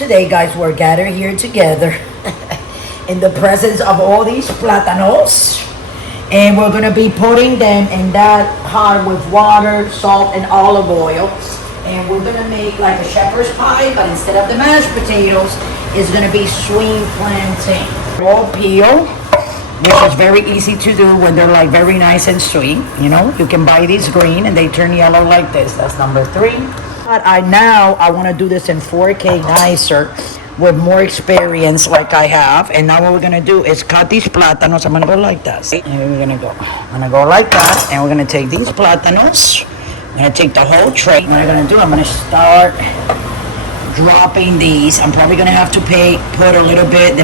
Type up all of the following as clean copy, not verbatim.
Today, guys, we're gathered here together in the presence of all these plátanos. And we're gonna be putting them in that pot with water, salt, and olive oil. And we're gonna make like a shepherd's pie, but instead of the mashed potatoes, it's gonna be sweet plantain. All peel, which is very easy to do when they're like very nice and sweet. You know, you can buy these green and they turn yellow like this. That's number 3. But I want to do this in 4K nicer with more experience like I have. And now what we're gonna do is cut these plátanos. I'm gonna go like that. And I'm gonna go like that, and we're gonna take these plátanos. I'm gonna take the whole tray. What I'm gonna do, I'm gonna start dropping these. I'm probably gonna have to put a little bit,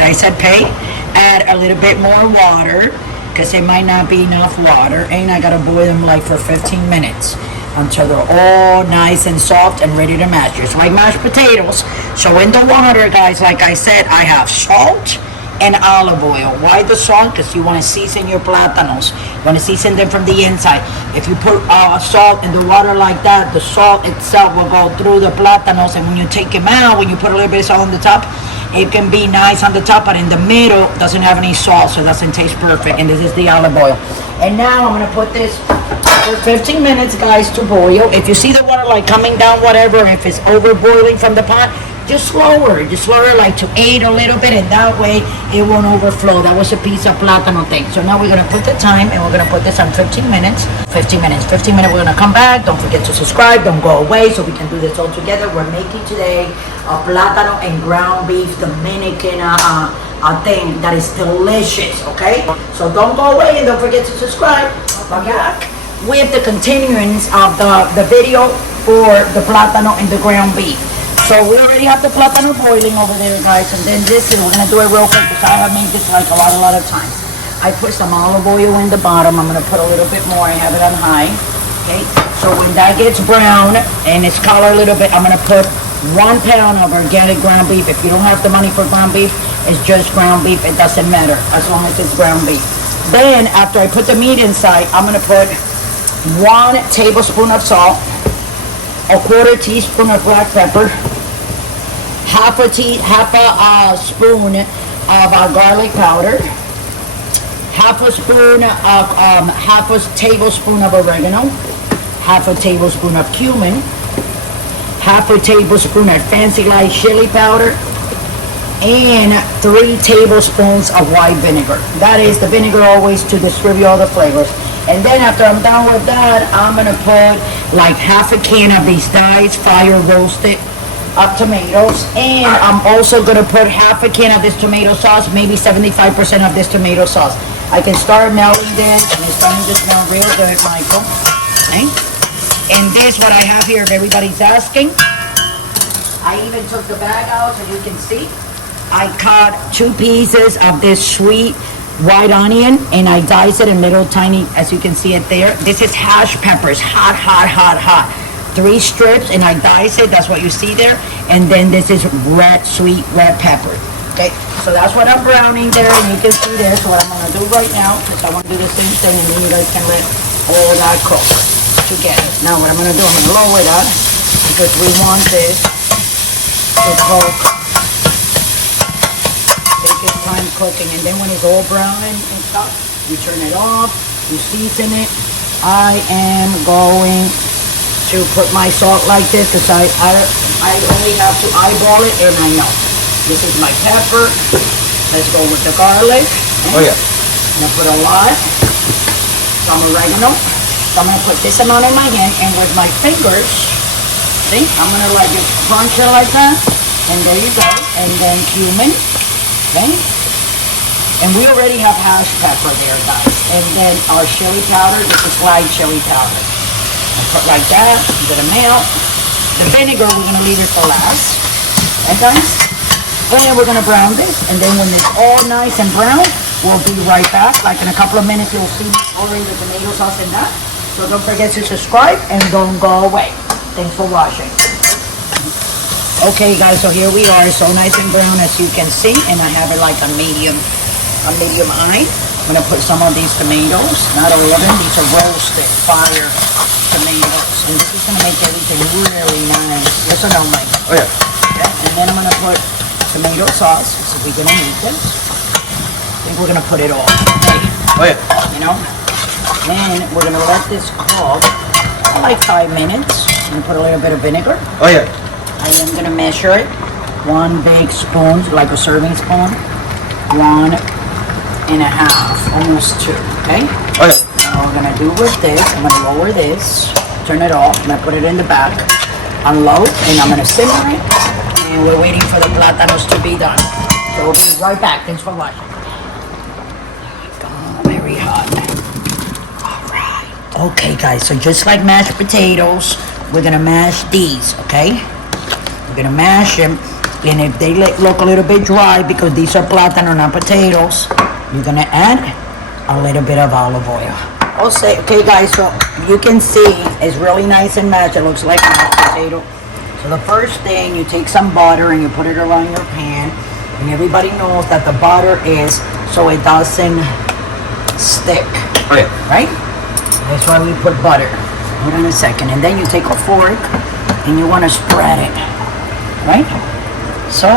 add a little bit more water, because it might not be enough water, and I gotta boil them like for 15 minutes until they're all nice and soft and ready to mash. Just like mashed potatoes. So in the water, guys, like I said, I have salt and olive oil. Why the salt? Because you want to season your plátanos. You want to season them from the inside. If you put salt in the water like that, the salt itself will go through the plátanos, and when you take them out, when you put a little bit of salt on the top, it can be nice on the top, but in the middle doesn't have any salt, so it doesn't taste perfect. And this is the olive oil. And now I'm gonna put this for 15 minutes, guys, to boil. If you see the water like coming down, whatever, if it's over boiling from the pot, just lower like to 8 a little bit, and that way it won't overflow. That was a piece of plátano thing. So now we're gonna put the time, and we're gonna put this on 15 minutes. 15 minutes, we're gonna come back. Don't forget to subscribe, don't go away, so we can do this all together. We're making today a plátano and ground beef Dominican thing that is delicious, okay? So don't go away, and don't forget to subscribe. Come back with the continuance of the video for the plátano and the ground beef. So we already have the plátano boiling over there, guys, and then we're gonna do it real quick because I have made this like a lot of times. I put some olive oil in the bottom. I'm gonna put a little bit more. I have it on high. Okay. So when that gets brown and it's colored a little bit, I'm gonna put 1 pound of organic ground beef. If you don't have the money for ground beef, it's just ground beef. It doesn't matter as long as it's ground beef. Then after I put the meat inside, I'm gonna put 1 tablespoon of salt, a 1/4 teaspoon of black pepper, half a spoon of garlic powder, half a tablespoon of oregano, half a tablespoon of cumin, half a tablespoon of fancy light chili powder, and 3 tablespoons of white vinegar. That is the vinegar always to distribute all the flavors. And then after I'm done with that, I'm gonna put like half a can of these diced fire roasted tomatoes, and I'm also gonna put half a can of this tomato sauce, maybe 75% of this tomato sauce. I can start melting this, and it's starting to smell real good, Michael. Okay? And this, what I have here, if everybody's asking, I even took the bag out so you can see. I cut 2 pieces of this sweet white onion, and I diced it in little tiny, as you can see it there. This is hash peppers, hot. 3 strips, and I dice it. That's what you see there. And then this is sweet red pepper. Okay, so that's what I'm browning there, and you can see there. So what I'm gonna do right now, because I want to do the same thing, and then you guys can let all that cook together. Now what I'm gonna do, I'm gonna lower that, because we want this to cook. Take your time cooking, and then when it's all brown and stuff, you turn it off, you season it. I am going to put my salt like this, because I only have to eyeball it, and I know. This is my pepper. Let's go with the garlic. Oh yeah. I'm gonna put a lot. Some oregano. So I'm gonna put this amount in my hand, and with my fingers, see, I'm gonna like just crunch it like that, and there you go. And then cumin, okay? And we already have hash pepper there, guys. And then our chili powder, this is light chili powder. Put like that, get them out. The vinegar, we're gonna leave it for last. Okay, guys? And we're gonna brown this, and then when it's all nice and brown, we'll be right back. Like in a couple of minutes, you'll see me pouring the tomato sauce in that. So don't forget to subscribe, and don't go away. Thanks for watching. Okay, guys, so here we are, so nice and brown as you can see, and I have it like a medium high. I'm gonna put some of these tomatoes, not all of them. These are roasted fire tomatoes, and this is gonna make everything really nice. Yes or no, Mike? Oh yeah. Okay. then I'm gonna put tomato sauce. So we're gonna need this. I think we're gonna put it all. Hey, Oh yeah. you know. Then we're gonna let this cook for like 5 minutes. I'm gonna put a little bit of vinegar. Oh yeah. I am gonna measure it. 1 big spoon, like a serving spoon. 1.5, almost 2. Okay. Oh yeah. Now we're gonna do with this. I'm gonna lower this, turn it off, and I put it in the back on low, and I'm gonna simmer it. And we're waiting for the plátanos to be done. So we'll be right back. Thanks for watching. Oh, very hot. All right. Okay, guys. So just like mashed potatoes, we're gonna mash these. Okay. We're gonna mash them, and if they look a little bit dry because these are plátano, not potatoes, you're gonna add a little bit of olive oil. Okay, guys. So you can see it's really nice and mashed. It looks like mashed potato. So the first thing, you take some butter and you put it around your pan, and everybody knows that the butter is so it doesn't stick. Oh yeah. Right? That's why we put butter. Hold on a second. And then you take a fork and you want to spread it. Right? So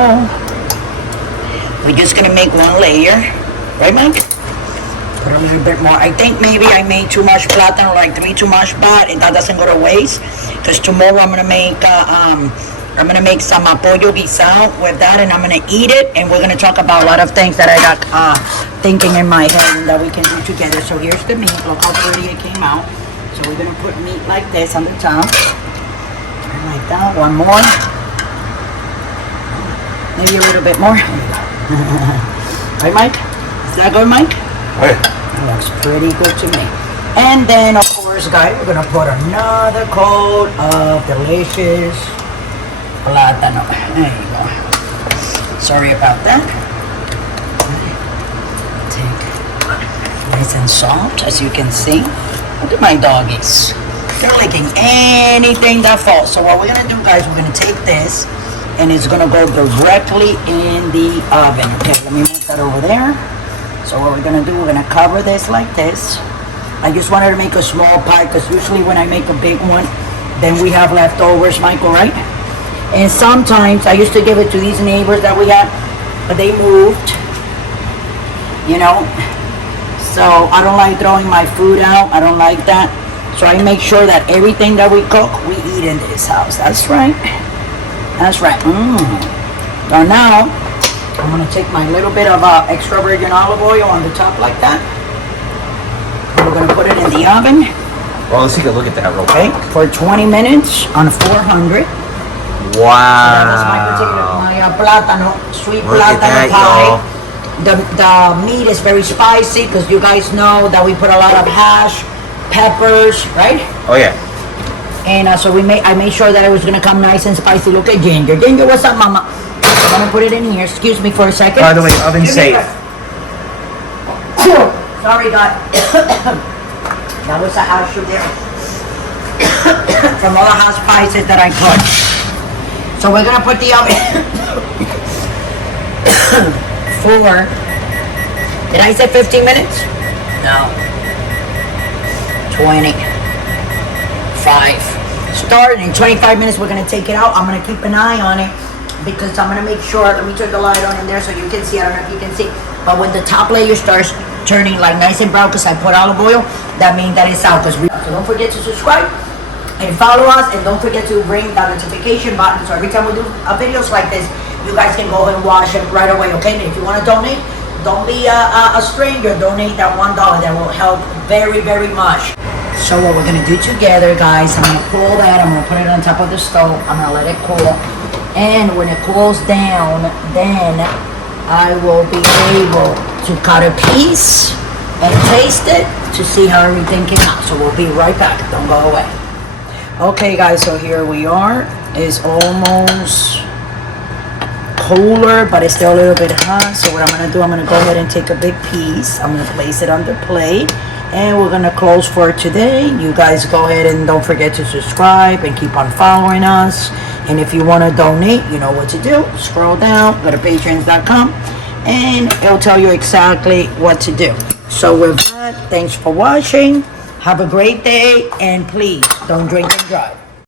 we're just gonna make 1 layer. Right, Mike? Put a little bit more. I think maybe I made too much plátano, like 3 too much, but that doesn't go to waste. Because tomorrow I'm gonna make some pollo guisado with that, and I'm gonna eat it. And we're gonna talk about a lot of things that I got thinking in my head and that we can do together. So here's the meat. Look how pretty it came out. So we're gonna put meat like this on the top, and like that. 1 more, maybe a little bit more. Right, Mike? Is that good, Mike? Oh yeah. It looks pretty good to me. And then, of course, guys, we're gonna put another coat of delicious plátano. There you go. Sorry about that. Take nice and soft, as you can see. Look at my doggies. They're licking anything that falls. So what we're gonna do, guys, we're gonna take this, and it's gonna go directly in the oven. Okay, let me move that over there. So what we're gonna do, we're gonna cover this like this. I just wanted to make a small pie because usually when I make a big one, then we have leftovers, Michael, right? And sometimes I used to give it to these neighbors that we had, but they moved, you know? So I don't like throwing my food out. I don't like that. So I make sure that everything that we cook, we eat in this house. That's right. That's right. So now, I'm gonna take my little bit of extra virgin olive oil on the top like that. And we're gonna put it in the oven. Well, let's take a look at that real Okay, quick. for 20 minutes on 400. Wow. That was my potato, my plátano, sweet Look at plátano that, pie. y'all. The meat is very spicy because you guys know that we put a lot of hash, peppers, right? Oh yeah. And so I made sure that it was gonna come nice and spicy. Look at Ginger. Ginger, what's up, Mama? I'm gonna put it in here. Excuse me for a second. By the way, oven safe. Sorry, God. That was a house shoe there. From all the hot spices that I put. So we're gonna put the oven for, did I say 15 minutes? No. 25. Starting in 25 minutes, we're gonna take it out. I'm gonna keep an eye on it because I'm gonna make sure, let me turn the light on in there so you can see. I don't know if you can see, but when the top layer starts turning like nice and brown because I put olive oil, that means that it's out. So don't forget to subscribe and follow us, and don't forget to ring that notification button so every time we do videos like this, you guys can go and watch it right away, okay? And if you want to donate, don't be a stranger. Donate that $1. That will help very, very much. So what we're gonna do together, guys, I'm gonna pull that, I'm gonna put it on top of the stove, I'm gonna let it cool, and when it cools down, then I will be able to cut a piece and taste it to see how everything came out. So we'll be right back, don't go away. Okay, guys, so here we are. It's almost cooler, but it's still a little bit hot. So what I'm gonna do, I'm gonna go ahead and take a big piece, I'm gonna place it on the plate, and we're gonna close for today. You guys go ahead and don't forget to subscribe and keep on following us. And if you want to donate, you know what to do. Scroll down, go to patrons.com, and it'll tell you exactly what to do. So with that, thanks for watching. Have a great day, and please don't drink and drive.